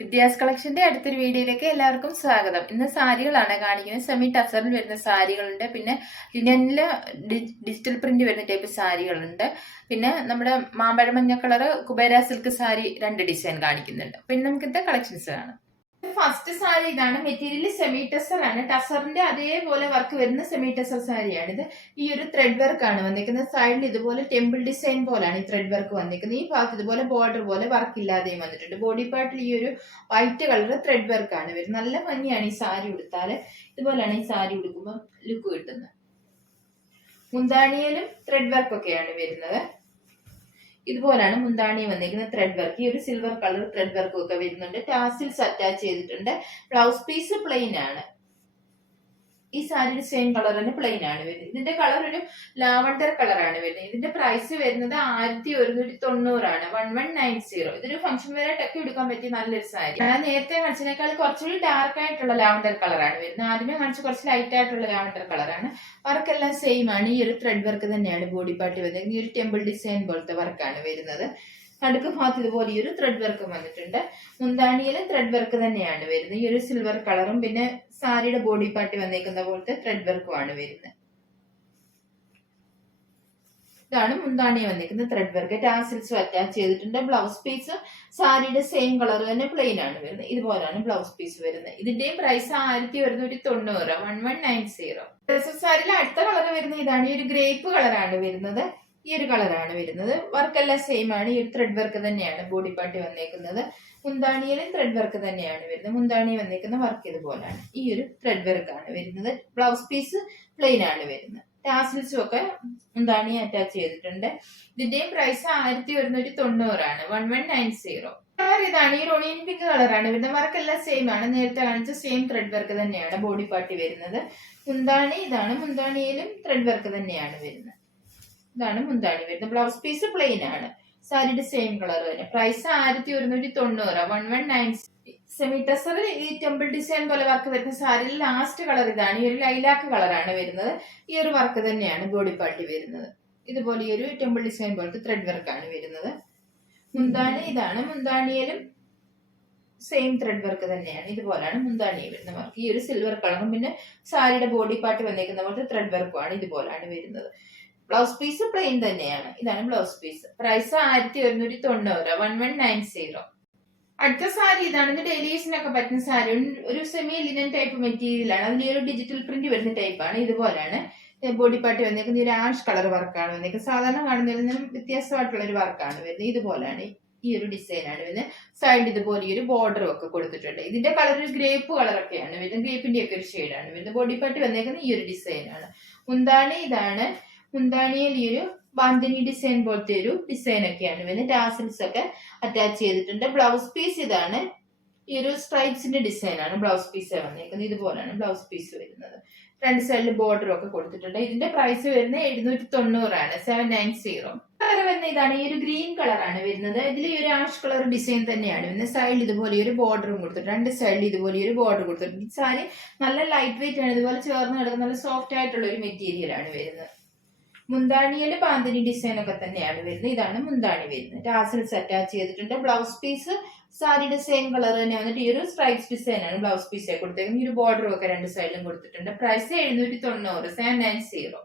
വിദ്യാസ് കളക്ഷന്റെ അടുത്തൊരു വീഡിയോയിലേക്ക് എല്ലാവർക്കും സ്വാഗതം. ഇന്ന് സാരികളാണ് കാണിക്കുന്നത്. സെമി ടസറിൽ വരുന്ന സാരികളുണ്ട്, പിന്നെ ലിനനില് ഡിജിറ്റൽ പ്രിന്റ് വരുന്ന ടൈപ്പ് സാരികളുണ്ട്, പിന്നെ നമ്മുടെ മാമ്പഴ മഞ്ഞ colour Kubera silk sari 2 design കാണിക്കുന്നുണ്ട്. പിന്നെ നമുക്ക് ഇന്നത്തെ കളക്ഷൻസ് കാണാം. ഫസ്റ്റ് സാരി ഇതാണ്. മെറ്റീരിയൽ സെമി ടസർ ആണ്. ടസറിന്റെ അതേപോലെ വർക്ക് വരുന്ന സെമി ടസർ സാരിയാണിത്. ഈ ഒരു ത്രെഡ് വർക്ക് ആണ് വന്നിരിക്കുന്നത്. സൈഡിൽ ഇതുപോലെ ടെമ്പിൾ ഡിസൈൻ പോലാണ് ഈ ത്രെഡ് വർക്ക് വന്നിരിക്കുന്നത്. ഈ ഭാഗത്ത് ഇതുപോലെ ബോർഡർ പോലെ വർക്ക് ഇല്ലാതെയും വന്നിട്ടുണ്ട്. ബോഡി പാർട്ടിൽ ഈ ഒരു വൈറ്റ് കളർ ത്രെഡ് വർക്ക് ആണ് വരുന്നത്. നല്ല ഭംഗിയാണ് ഈ സാരി ഉടുത്താല്. ഇതുപോലെയാണ് ഈ സാരി ഉടുക്കുമ്പോൾ ലുക്ക് കിട്ടുന്നത്. മുന്താണിയിലും ത്രെഡ് വർക്ക് ഒക്കെയാണ് വരുന്നത്. ഇതുപോലാണ് മുന്താണി വന്നിരിക്കുന്നത്. ത്രെഡ് വർക്ക്, ഈ ഒരു സിൽവർ കളർ ത്രെഡ് വർക്ക് ഒക്കെ വരുന്നുണ്ട്. ടാസിൽസ് അറ്റാച്ച് ചെയ്തിട്ടുണ്ട്. ബ്ലൗസ് പീസ് പ്ലെയിൻ ആണ്. ഈ സാരിയുടെ സെയിം കളർ തന്നെ പ്ലെയിൻ ആണ് വരുന്നത്. ഇതിന്റെ കളർ ഒരു ലാവണ്ടർ കളർ ആണ് വരുന്നത്. ഇതിന്റെ പ്രൈസ് വരുന്നത് 1190 ആണ്. 1190. ഇതൊരു ഫംഗ്ഷൻ വെയറായിട്ടൊക്കെ എടുക്കാൻ പറ്റിയ നല്ലൊരു സാരി. ഞാൻ നേരത്തെ കാണിച്ചതിനേക്കാൾ കുറച്ചുകൂടി ഡാർക്ക് ആയിട്ടുള്ള ലാവണ്ടർ കളർ ആണ് വരുന്നത്. ആദ്യമേ കാണിച്ച കുറച്ച് ലൈറ്റ് ആയിട്ടുള്ള ലാവണ്ടർ കളറാണ്. വർക്ക് എല്ലാം സെയിം ആണ്. ഈ ഒരു ത്രെഡ് വർക്ക് തന്നെയാണ് ബോഡി പാർട്ട് വരുന്നത്. ഈ ഒരു ടെമ്പിൾ ഡിസൈൻ പോലത്തെ വർക്കാണ് വരുന്നത്. നടുക്ക് ഭാഗത്ത് ഇതുപോലെ ഈ ഒരു ത്രെഡ് വർക്ക് വന്നിട്ടുണ്ട്. മുന്താണിയിലും ത്രെഡ് വർക്ക് തന്നെയാണ് വരുന്നത്. ഈ ഒരു സിൽവർ കളറും പിന്നെ സാരിയുടെ ബോഡി പാർട്ട് വന്നേക്കുന്ന പോലത്തെ ത്രെഡ് വർക്കും ആണ് വരുന്നത്. ഇതാണ് മുന്താണി വന്നിരിക്കുന്ന ത്രെഡ് വർക്ക്. ടാസിൽസും അറ്റാച്ച് ചെയ്തിട്ടുണ്ട്. ബ്ലൗസ് പീസ് സാരിയുടെ സെയിം കളർ തന്നെ പ്ലെയിൻ ആണ് വരുന്നത്. ഇതുപോലാണ് ബ്ലൗസ് പീസ് വരുന്നത്. ഇതിന്റെയും പ്രൈസ് 1190. 1190. സാരിയിൽ അടുത്ത കളർ വരുന്നത് ഇതാണ്. ഈ ഒരു ഗ്രേപ്പ് കളറാണ് വരുന്നത്. ഈ ഒരു കളറാണ് വരുന്നത്. വർക്കെല്ലാം സെയിം ആണ്. ഈ ഒരു ത്രെഡ് വർക്ക് തന്നെയാണ് ബോഡി പാർട്ടി വന്നേക്കുന്നത്. മുന്താണിയിലും ത്രെഡ് വർക്ക് തന്നെയാണ് വരുന്നത്. മുന്താണി വന്നേക്കുന്ന വർക്ക് ഇതുപോലാണ്. ഈ ഒരു ത്രെഡ് വർക്ക് ആണ് വരുന്നത്. ബ്ലൗസ് പീസ് പ്ലെയിൻ ആണ് വരുന്നത്. ടാസിൽസും ഒക്കെ മുന്താണി അറ്റാച്ച് ചെയ്തിട്ടുണ്ട്. ഇതിന്റെയും പ്രൈസ് 1190 ആണ്. 1190. കളർ ഇതാണ്. ഈ ഒണിയൻ പിങ്ക് കളറാണ് വരുന്നത്. വർക്കെല്ലാം സെയിം ആണ്. നേരത്തെ കാണിച്ച സെയിം ത്രെഡ് വർക്ക് തന്നെയാണ് ബോഡി പാർട്ടി വരുന്നത്. മുന്താണി ഇതാണ്. മുന്താണിയിലും ത്രെഡ് വർക്ക് തന്നെയാണ് വരുന്നത്. ഇതാണ് മുന്താണി വരുന്നത്. ബ്ലൗസ് പീസ് പ്ലെയിൻ ആണ്. സാരിയുടെ സെയിം കളർ തന്നെ. പ്രൈസ് 1190. 1190. സെമി ടസറിൽ ഈ ടെമ്പിൾ ഡിസൈൻ പോലെ വർക്ക് വരുന്ന സാരിയിൽ ലാസ്റ്റ് കളർ ഇതാണ്. ഈ ഒരു ലൈലാക്ക് കളറാണ് വരുന്നത്. ഈ ഒരു വർക്ക് തന്നെയാണ് ബോഡി പാർട്ടി വരുന്നത്. ഇതുപോലെ ഈ ഒരു ടെമ്പിൾ ഡിസൈൻ പോലത്തെ ത്രെഡ് വർക്ക് ആണ് വരുന്നത്. മുന്താണി ഇതാണ്. മുന്താണിയിലും സെയിം ത്രെഡ് വർക്ക് തന്നെയാണ്. ഇതുപോലാണ് മുന്താണി വരുന്ന വർക്ക്. ഈ ഒരു സിൽവർ കളറും പിന്നെ സാരിയുടെ ബോഡി പാർട്ട് വന്നേക്കുന്ന പോലത്തെ ത്രെഡ് വർക്കും ആണ് ഇതുപോലാണ് വരുന്നത്. ബ്ലൗസ് പീസ് പ്ലെയിൻ തന്നെയാണ്. ഇതാണ് ബ്ലൗസ് പീസ്. പ്രൈസ് 1190. 1190. അടുത്ത സാരി ഇതാണ്. ഇത് ഡെയിലി യൂസിനൊക്കെ പറ്റുന്ന സാരി. ഒരു സെമി ലിനൻ ടൈപ്പ് മെറ്റീരിയൽ ആണ്. അതിൽ ഒരു ഡിജിറ്റൽ പ്രിന്റ് വരുന്ന ടൈപ്പ് ആണ്. ഇതുപോലാണ് ബോഡി പാർട്ടി വന്നേക്കുന്നത്. ഒരു ആഷ് കളർ വർക്കാണ് വന്നേക്കുന്നത്. സാധാരണ കാണുന്നതിൽ നിന്നും വ്യത്യാസമായിട്ടുള്ള ഒരു വർക്കാണ് വരുന്നത്. ഇതുപോലാണ് ഈ ഒരു ഡിസൈൻ ആണ് വരുന്നത്. സൈഡ് ഇതുപോലെ ഒരു ബോർഡറും ഒക്കെ കൊടുത്തിട്ടുണ്ട്. ഇതിന്റെ കളർ ഒരു ഗ്രേപ്പ് കളറൊക്കെയാണ് വരുന്നത്. ഗ്രേപ്പിന്റെ ഒക്കെ ഒരു ഷെയ്ഡാണ് വരുന്നത്. ബോഡി പാർട്ടി വന്നേക്കുന്നത് ഈ ഒരു ഡിസൈൻ ആണ്. മുന്താണി ഇതാണ്. മുന്താണിയിൽ ഈ ഒരു ബാന്തിനി ഡിസൈൻ പോലത്തെ ഒരു ഡിസൈൻ ഒക്കെയാണ് വരുന്നത്. ടാസിൽസ് ഒക്കെ അറ്റാച്ച് ചെയ്തിട്ടുണ്ട്. ബ്ലൗസ് പീസ് ഇതാണ്. ഈ ഒരു സ്ട്രൈപ്സിന്റെ ഡിസൈൻ ആണ് ബ്ലൗസ് പീസ് വന്നേക്കുന്നത്. ഇതുപോലാണ് ബ്ലൗസ് പീസ് വരുന്നത്. രണ്ട് സൈഡിൽ ബോർഡർ ഒക്കെ കൊടുത്തിട്ടുണ്ട്. ഇതിന്റെ പ്രൈസ് വരുന്നത് 790 ആണ്. 790. കളർ വരുന്ന ഇതാണ്. ഈ ഒരു ഗ്രീൻ കളറാണ് വരുന്നത്. ഇതിൽ ഈ ഒരു ആഷ് കളർ ഡിസൈൻ തന്നെയാണ് വരുന്നത്. സൈഡിൽ ഇതുപോലെ ഒരു ബോർഡറും കൊടുത്തിട്ടുണ്ട്. രണ്ട് സൈഡിൽ ഇതുപോലെ ഒരു ബോർഡർ കൊടുത്തിട്ടുണ്ട്. ഈ സാരി നല്ല ലൈറ്റ് വെയിറ്റ് ആണ്. ഇതുപോലെ ചേർന്ന് കിടക്കുന്ന നല്ല സോഫ്റ്റ് ആയിട്ടുള്ള ഒരു മെറ്റീരിയൽ ആണ് വരുന്നത്. മുന്താണിയില് ബാന്തിനി ഡിസൈൻ ഒക്കെ തന്നെയാണ് വരുന്നത്. ഇതാണ് മുന്താണി വരുന്നത്. ടാസിൽസ് അറ്റാച്ച് ചെയ്തിട്ടുണ്ട്. ബ്ലൗസ് പീസ് സാരിയുടെ സെയിം കളർ തന്നെ വന്നിട്ട് ഈ ഒരു സ്ട്രൈപ്സ് ഡിസൈൻ ആണ് ബ്ലൗസ് പീസ് കൊടുത്തേക്കുന്നത്. ഈ ഒരു ബോർഡറും ഒക്കെ രണ്ട് സൈഡിലും കൊടുത്തിട്ടുണ്ട്. പ്രൈസ് 790. 790.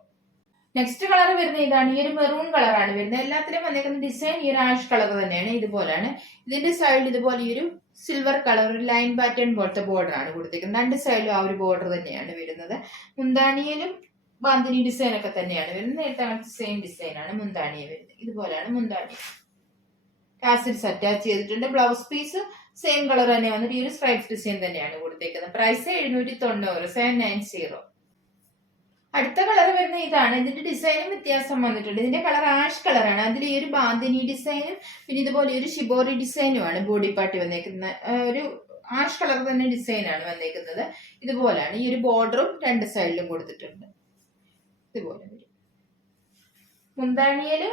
നെക്സ്റ്റ് കളർ വരുന്നത് ഇതാണ്. ഈ ഒരു മെറൂൺ കളറാണ് വരുന്നത്. എല്ലാത്തിലും വന്നേക്കുന്ന ഡിസൈൻ ഈ ഒരു ആഷ് കളർ തന്നെയാണ്. ഇതുപോലാണ്. ഇതിന്റെ സൈഡിൽ ഇതുപോലെ ഈ ഒരു സിൽവർ കളർ ഒരു ലൈൻ പാറ്റേൺ പോലത്തെ ബോർഡർ ആണ് കൊടുത്തേക്കുന്നത്. രണ്ട് സൈഡിലും ആ ഒരു ബോർഡർ തന്നെയാണ് വരുന്നത്. മുന്താണിയിലും ബാന്തിനി ഡിസൈൻ ഒക്കെ തന്നെയാണ് വരുന്നത്. നേരത്തെ സെയിം ഡിസൈൻ ആണ് മുന്താണി വരുന്നത്. ഇതുപോലെയാണ് മുന്താണി. ടാസിൽസ് അറ്റാച്ച് ചെയ്തിട്ടുണ്ട്. ബ്ലൗസ് പീസ് സെയിം കളർ തന്നെ വന്നിട്ട് ഈ ഒരു സ്ട്രൈപ്സ് ഡിസൈൻ തന്നെയാണ് കൊടുത്തേക്കുന്നത്. പ്രൈസ് 790. 790. അടുത്ത കളർ വരുന്ന ഇതാണ്. ഇതിന്റെ ഡിസൈനും വ്യത്യാസം വന്നിട്ടുണ്ട്. ഇതിന്റെ കളർ ആഷ് കളറാണ്. അതിൽ ഈ ഒരു ബാന്തിനി ഡിസൈനും പിന്നെ ഇതുപോലെ ഒരു ഷിബോറി ഡിസൈനുമാണ് ബോഡി പാർട്ടി വന്നേക്കുന്ന. ഒരു ആഷ് കളർ തന്നെ ഡിസൈൻ ആണ് വന്നേക്കുന്നത്. ഇതുപോലാണ്. ഈ ഒരു ബോർഡറും രണ്ട് സൈഡിലും കൊടുത്തിട്ടുണ്ട്. ഇതുപോലെ വരും. മുന്താണിയില്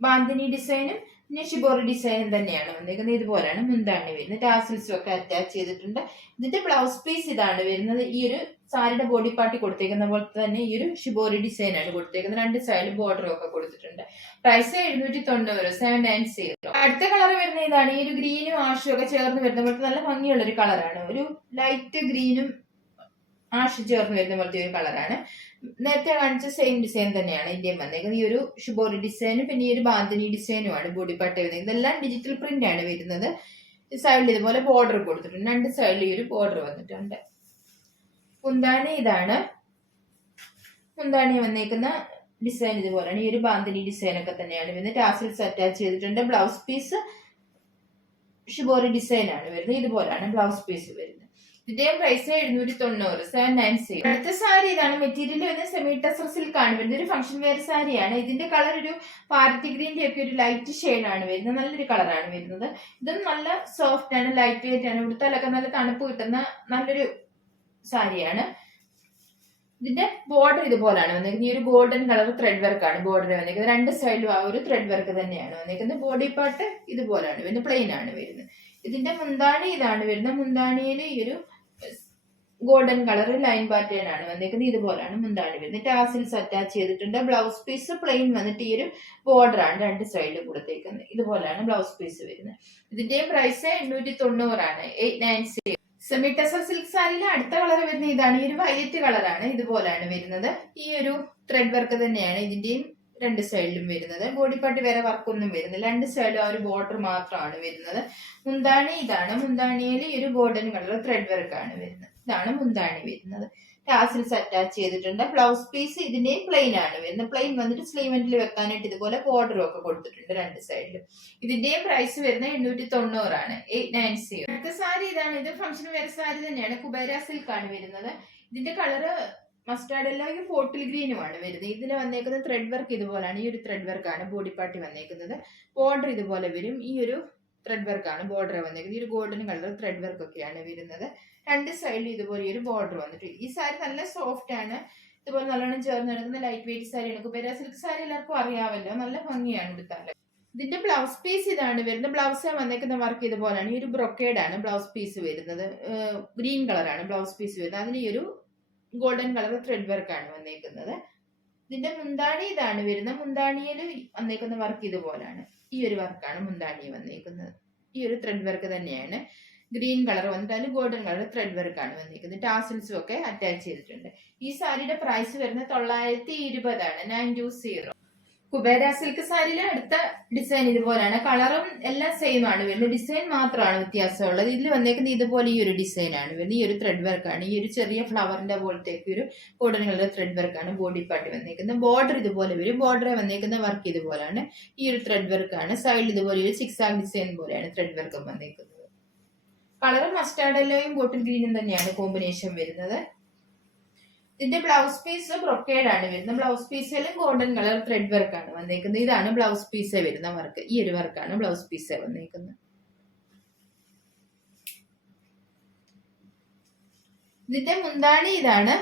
ബാന്തിനി ഡിസൈനും പിന്നെ ഷിബോറി ഡിസൈൻ തന്നെയാണ് വന്നിരിക്കുന്നത്. ഇതുപോലെയാണ് മുന്താണി വരുന്നത്. ടാസിൽസും ഒക്കെ അറ്റാച്ച് ചെയ്തിട്ടുണ്ട്. ഇതിന്റെ ബ്ലൗസ് പീസ് ഇതാണ് വരുന്നത്. ഈ ഒരു സാരിയുടെ ബോഡി പാർട്ടി കൊടുത്തേക്കുന്ന പോലെ തന്നെ ഈ ഒരു ഷിബോറി ഡിസൈൻ ആണ് കൊടുത്തേക്കുന്നത്. രണ്ട് സൈഡിൽ ബോർഡറും ഒക്കെ കൊടുത്തിട്ടുണ്ട്. പ്രൈസ് 790, 790. അടുത്ത കളർ വരുന്ന ഇതാണ്. ഈ ഒരു ഗ്രീനും ആഷും ഒക്കെ ചേർന്ന് വരുന്ന പോലത്തെ നല്ല ഭംഗിയുള്ള ഒരു കളറാണ്. ഒരു ലൈറ്റ് ഗ്രീനും ആഷ് ചേർന്ന് വരുന്ന പോലത്തെ ഒരു കളറാണ്. നേരത്തെ കാണിച്ച സെയിം ഡിസൈൻ തന്നെയാണ് ഇന്ത്യയും വന്നേക്കുന്നത്. ഈ ഒരു ഷിബോറി ഡിസൈനും പിന്നെ ഈ ഒരു ബാന്തിനി ഡിസൈനുമാണ് ബോഡി പാർട്ട് വരുന്നത്. ഇതെല്ലാം ഡിജിറ്റൽ പ്രിന്റ് ആണ് വരുന്നത്. സൈഡിൽ ഇതുപോലെ ബോർഡർ കൊടുത്തിട്ടുണ്ട്. രണ്ട് സൈഡിൽ ഈ ഒരു ബോർഡർ വന്നിട്ടുണ്ട്. മുന്താണി ഇതാണ്. മുന്താണി വന്നേക്കുന്ന ഡിസൈൻ ഇതുപോലെയാണ്. ഈ ഒരു ബാന്തിനി ഡിസൈൻ ഒക്കെ തന്നെയാണ് വരുന്നത്. ടാസിൽസ് അറ്റാച്ച് ചെയ്തിട്ടുണ്ട്. ബ്ലൗസ് പീസ് ഷിബോറി ഡിസൈൻ ആണ് വരുന്നത്. ഇതുപോലെയാണ് ബ്ലൗസ് പീസ് വരുന്നത്. ഇതിന്റെ പ്രൈസ് 790, 790. അടുത്ത സാരി ഇതാണ്. മെറ്റീരിയൽ വരുന്നത് സെമി ടസർ സിൽക്ക് ആണ് വരുന്നത്. ഒരു ഫംഗ്ഷൻ വെയർ സാരിയാണ്. ഇതിന്റെ കളർ ഒരു പാരറ്റി ഗ്രീന്റെ ഒക്കെ ഒരു ലൈറ്റ് ഷെയ്ഡ് ആണ് വരുന്നത്. നല്ലൊരു കളറാണ് വരുന്നത്. ഇതും നല്ല സോഫ്റ്റ് ആണ്, ലൈറ്റ് വെയിറ്റ് ആണ്. ഉടുത്താലൊക്കെ നല്ല തണുപ്പ് കിട്ടുന്ന നല്ലൊരു സാരിയാണ്. ഇതിന്റെ ബോർഡർ ഇതുപോലാണ് വന്നിരിക്കുന്നത്. ഈ ഒരു ഗോൾഡൻ കളർ ത്രെഡ് വർക്ക് ആണ് ബോർഡർ വന്നിരിക്കുന്നത്. രണ്ട് സൈഡിലും ആ ഒരു ത്രെഡ് വർക്ക് തന്നെയാണ് വന്നിരിക്കുന്നത്. ബോഡി പാർട്ട് ഇതുപോലാണ് വരുന്നത്. പ്ലെയിൻ ആണ് വരുന്നത്. ഇതിന്റെ മുന്താണി ഇതാണ് വരുന്നത്. മുന്താണിയിൽ ഈ ഒരു ഗോൾഡൻ കളർ ലൈൻ പാറ്റേൺ ആണ് വന്നിരിക്കുന്നത്. ഇതുപോലാണ് മുന്താണി വരുന്നത്. ടാസിൽസ് അറ്റാച്ച് ചെയ്തിട്ടുണ്ട്. ബ്ലൗസ് പീസ് പ്ലെയിൻ വന്നിട്ട് ഈ ഒരു ബോർഡർ ആണ് രണ്ട് സൈഡിൽ കൊടുത്തേക്കുന്നത്. ഇതുപോലാണ് ബ്ലൗസ് പീസ് വരുന്നത്. ഇതിന്റെയും പ്രൈസ് 890 ആണ്, 890. സെമി ടസർ സിൽക്ക് സാരിയിലെ അടുത്ത കളർ വരുന്നത് ഇതാണ്. ഈ ഒരു വയലറ്റ് കളറാണ്. ഇതുപോലാണ് വരുന്നത്. ഈ ഒരു ത്രെഡ് വർക്ക് തന്നെയാണ് ഇതിന്റെയും രണ്ട് സൈഡിലും വരുന്നത്. ബോഡി പാർട്ട് വേറെ വർക്കൊന്നും വരുന്നില്ല. രണ്ട് സൈഡിലും ആ ഒരു ബോർഡർ മാത്രമാണ് വരുന്നത്. മുന്താണി ഇതാണ്. മുന്താണിയിൽ ഈ ഒരു ഗോൾഡൻ കളർ ത്രെഡ് വർക്ക് ആണ് വരുന്നത്. ഇതാണ് മുന്താണി വരുന്നത്. ടാസിൽസ് അറ്റാച്ച് ചെയ്തിട്ടുണ്ട്. ബ്ലൗസ് പീസ് ഇതിന്റെയും പ്ലെയിൻ ആണ് വരുന്നത്. പ്ലെയിൻ വന്നിട്ട് സ്ലീവെന്റിൽ വെക്കാനായിട്ട് ഇതുപോലെ ബോർഡറും ഒക്കെ കൊടുത്തിട്ടുണ്ട് രണ്ട് സൈഡിലും. ഇതിന്റെയും പ്രൈസ് വരുന്നത് 890 ആണ്, 890. അടുത്ത സാരി ഇതാണ്. ഇത് ഫംഗ്ഷൻ വെയർ സാരി തന്നെയാണ്. കുബേര സിൽക്ക് ആണ് വരുന്നത്. ഇതിന്റെ കളറ് മസ്റ്റാർഡ് എല്ലാം ബോട്ടിൽ ഗ്രീനുമാണ് വരുന്നത്. ഇതിൽ വന്നേക്കുന്ന ത്രെഡ് വർക്ക് ഇതുപോലാണ്. ഈ ഒരു ത്രെഡ് വർക്ക് ആണ് ബോഡി പാർട്ടി വന്നേക്കുന്നത്. ബോർഡർ ഇതുപോലെ വരും. ഈ ഒരു ത്രെഡ് വർക്ക് ആണ് ബോർഡർ വന്നേക്കുന്നത്. ഈ ഒരു ഗോൾഡൻ കളർ ത്രെഡ് വർക്ക് ഒക്കെയാണ് വരുന്നത്. രണ്ട് സൈഡിൽ ഇതുപോലെ ഒരു ബോർഡർ വന്നിട്ട്. ഈ സാരി നല്ല സോഫ്റ്റ് ആണ്. ഇതുപോലെ നല്ലോണം ചേർന്ന് കിടക്കുന്ന ലൈറ്റ് വെയിറ്റ് സാരിയാണ്. കുബേര സിൽക്ക് സാരി എല്ലാവർക്കും അറിയാമല്ലോ. നല്ല ഭംഗിയാണ് എടുത്താൽ. ഇതിന്റെ ബ്ലൗസ് പീസ് ഇതാണ് വരുന്നത്. ബ്ലൗസ് വന്നേക്കുന്ന വർക്ക് ഇതുപോലാണ്. ഈ ഒരു ബ്രൊക്കേഡ് ആണ് ബ്ലൗസ് പീസ് വരുന്നത്. ഗ്രീൻ കളറാണ് ബ്ലൗസ് പീസ് വരുന്നത്. അതിന് ഈ ഒരു ഗോൾഡൻ കളർ ത്രെഡ് വർക്ക് ആണ് വന്നേക്കുന്നത്. ഇതിന്റെ മുന്താണി ഇതാണ് വരുന്നത്. മുന്താണിയിൽ വന്നേക്കുന്ന വർക്ക് ഇതുപോലാണ്. ഈ ഒരു വർക്കാണ് മുന്താണി വന്നേക്കുന്നത്. ഈ ഒരു ത്രെഡ് വർക്ക് തന്നെയാണ്. ഗ്രീൻ കളർ വന്നിട്ട് അതിന് ഗോൾഡൻ കളർ ത്രെഡ് വർക്ക് ആണ് വന്നിരിക്കുന്നത്. ടാസിൽസും ഒക്കെ അറ്റാച്ച് ചെയ്തിട്ടുണ്ട്. ഈ സാരിയുടെ പ്രൈസ് വരുന്നത് 920 ആണ്, 920. കുബേര സിൽക്ക് സാരിയിലെ അടുത്ത ഡിസൈൻ ഇതുപോലെയാണ്. കളറും എല്ലാം സെയിം ആണ് വരുന്നത്. ഡിസൈൻ മാത്രമാണ് വ്യത്യാസമുള്ളത്. ഇതിൽ വന്നേക്കുന്നത് ഇതുപോലെ ഈ ഒരു ഡിസൈൻ ആണ് വരുന്നത്. ഈ ഒരു ത്രെഡ് വർക്ക് ആണ്. ഈ ഒരു ചെറിയ ഫ്ലവറിന്റെ പോലത്തേക്ക് ഒരു ഗോൾഡൻ കളർ ത്രെഡ് വർക്ക് ആണ് ബോഡി പാർട്ട് വന്നേക്കുന്നത്. ബോർഡർ ഇതുപോലെ വരും. ബോർഡർ വന്നേക്കുന്ന വർക്ക് ഇതുപോലാണ്. ഈ ഒരു ത്രെഡ് വർക്ക് ആണ്. സൈഡിൽ ഇതുപോലെ ഒരു സിക്സാഗ് ഡിസൈൻ പോലെയാണ് ത്രെഡ് വർക്ക് വന്നേക്കുന്നത്. കളർ മസ്റ്റാർഡ് യെല്ലോയും ബോട്ടിൽ ഗ്രീനും തന്നെയാണ് കോമ്പിനേഷൻ വരുന്നത്. ഇതിന്റെ ബ്ലൗസ് പീസ് ബ്രൊക്കേഡ് ആണ് വരുന്നത്. ബ്ലൗസ് പീസിലും ഗോൾഡൻ കളർ ത്രെഡ് വർക്ക് ആണ് വന്നേക്കുന്നത്. ഇതാണ് ബ്ലൗസ് പീസ് വരുന്ന വർക്ക്. ഈ ഒരു വർക്കാണ് ബ്ലൗസ് പീസ് വന്നേക്കുന്നത്. ഇതിന്റെ മുന്താണി ഇതാണ്.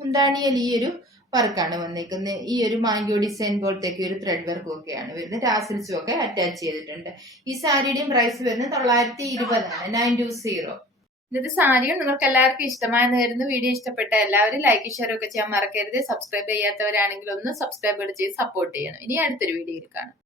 മുന്താണിയിൽ ഈ ഒരു വർക്കാണ് വന്നേക്കുന്നത്. ഈ ഒരു മാംഗോ ഡിസൈൻ പോലത്തേക്ക് ഒരു ത്രെഡ് വർക്കും ഒക്കെയാണ് വരുന്നത്. ടാസിൽസും ഒക്കെ അറ്റാച്ച് ചെയ്തിട്ടുണ്ട്. ഈ സാരിയുടെയും പ്രൈസ് വരുന്നത് 920 ആണ്, 920. ഇന്നത്തെ സാരിയും നിങ്ങൾക്ക് എല്ലാവർക്കും ഇഷ്ടമായെന്ന് കരുതുന്നു. വീഡിയോ ഇഷ്ടപ്പെട്ട എല്ലാവരും ലൈക്ക് ഷെയർ ഒക്കെ ചെയ്യാൻ മറക്കരുത്. സബ്സ്ക്രൈബ് ചെയ്യാത്തവരാണെങ്കിൽ ഒന്ന് സബ്സ്ക്രൈബ് ചെയ്ത് സപ്പോർട്ട് ചെയ്യണം. ഇനി അടുത്തൊരു വീഡിയോയിൽ കാണാം.